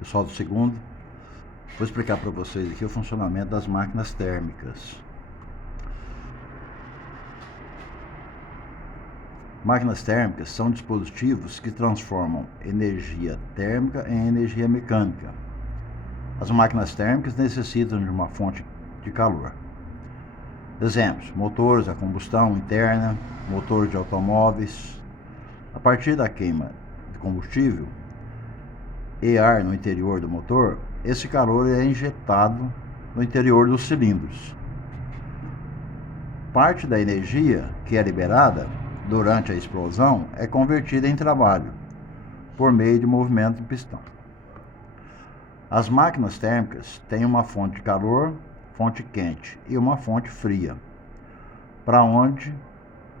Pessoal do segundo, vou explicar para vocês aqui o funcionamento das máquinas térmicas. Máquinas térmicas são dispositivos que transformam energia térmica em energia mecânica. As máquinas térmicas necessitam de uma fonte de calor. Exemplos: motores a combustão interna, motores de automóveis. A partir da queima de combustível e ar no interior do motor, esse calor é injetado no interior dos cilindros. Parte da energia que é liberada durante a explosão é convertida em trabalho por meio de movimento de pistão. As máquinas térmicas têm uma fonte de calor, fonte quente e uma fonte fria, para onde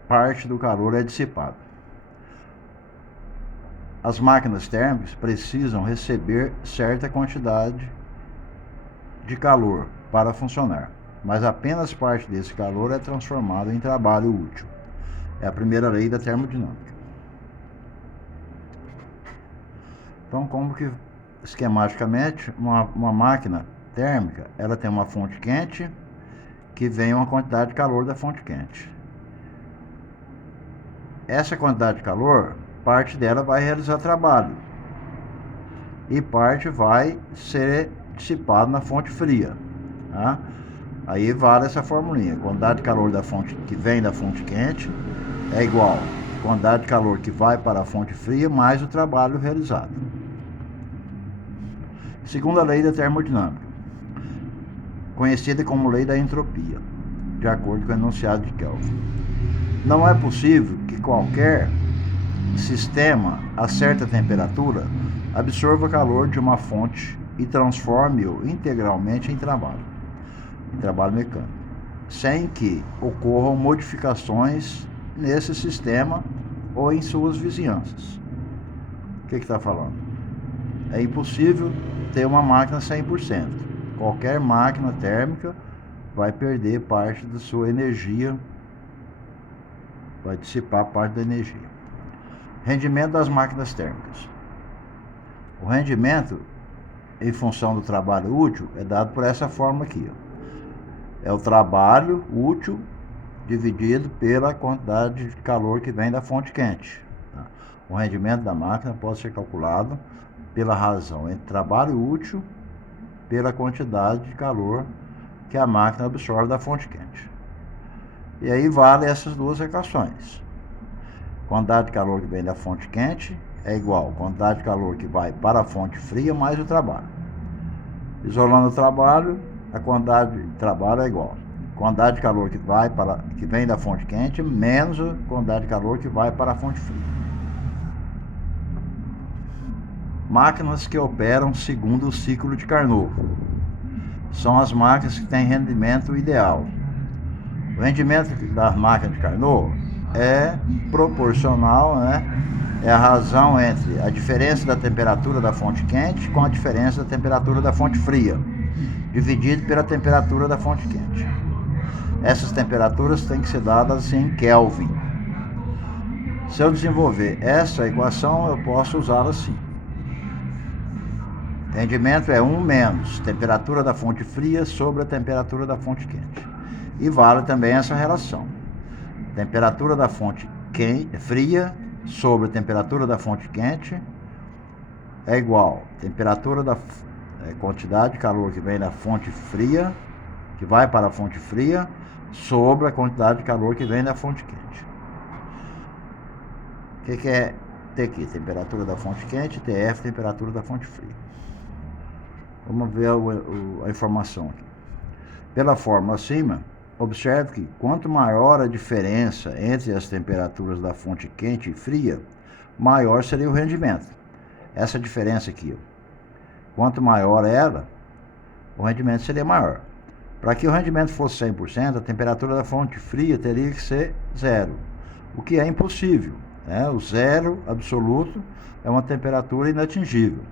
parte do calor é dissipado. As máquinas térmicas precisam receber certa quantidade de calor para funcionar, mas apenas parte desse calor é transformado em trabalho útil. É a primeira lei da termodinâmica. Então, como que esquematicamente uma máquina térmica, ela tem uma fonte quente que vem uma quantidade de calor da fonte quente. Essa quantidade de calor, parte dela vai realizar trabalho e parte vai ser dissipado na fonte fria, tá? Aí vale essa formulinha: quantidade de calor da fonte que vem da fonte quente é igual a quantidade de calor que vai para a fonte fria mais o trabalho realizado. Segunda lei da termodinâmica, conhecida como lei da entropia, de acordo com o enunciado de Kelvin. Não é possível que qualquer sistema a certa temperatura absorva calor de uma fonte e transforme-o integralmente em trabalho mecânico, sem que ocorram modificações nesse sistema ou em suas vizinhanças. O que está falando? É impossível ter uma máquina 100%. Qualquer máquina térmica vai perder parte da sua energia, vai dissipar parte da energia. Rendimento das máquinas térmicas. O rendimento em função do trabalho útil é dado por essa forma aqui, ó. É o trabalho útil dividido pela quantidade de calor que vem da fonte quente. O rendimento da máquina pode ser calculado pela razão entre trabalho útil pela quantidade de calor que a máquina absorve da fonte quente. E aí vale essas duas equações. Quantidade de calor que vem da fonte quente é igual a quantidade de calor que vai para a fonte fria mais o trabalho. Isolando o trabalho, a quantidade de trabalho é igual a quantidade de calor que vem da fonte quente menos a quantidade de calor que vai para a fonte fria. Máquinas que operam segundo o ciclo de Carnot são as máquinas que têm rendimento ideal. O rendimento das máquinas de Carnot é proporcional, né? É a razão entre a diferença da temperatura da fonte quente com a diferença da temperatura da fonte fria, dividido pela temperatura da fonte quente. Essas temperaturas têm que ser dadas em Kelvin. Se eu desenvolver essa equação, eu posso usá-la assim. Rendimento é 1 menos temperatura da fonte fria sobre a temperatura da fonte quente. E vale também essa relação. Temperatura da fonte fria sobre a temperatura da fonte quente é igual a temperatura da quantidade de calor que vem da fonte fria, que vai para a fonte fria, sobre a quantidade de calor que vem da fonte quente. O que é ter aqui? Temperatura da fonte quente, TF, temperatura da fonte fria. Vamos ver a informação aqui. Pela fórmula acima, observe que quanto maior a diferença entre as temperaturas da fonte quente e fria, maior seria o rendimento. Essa diferença aqui, quanto maior ela, o rendimento seria maior. Para que o rendimento fosse 100%, a temperatura da fonte fria teria que ser zero, o que é impossível, né? O zero absoluto é uma temperatura inatingível.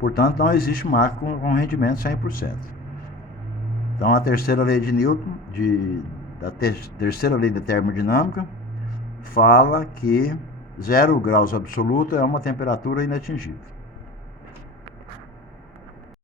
Portanto, não existe máquina com rendimento 100%. Então, a terceira lei de Newton, terceira lei da termodinâmica, fala que 0 graus absoluto é uma temperatura inatingível.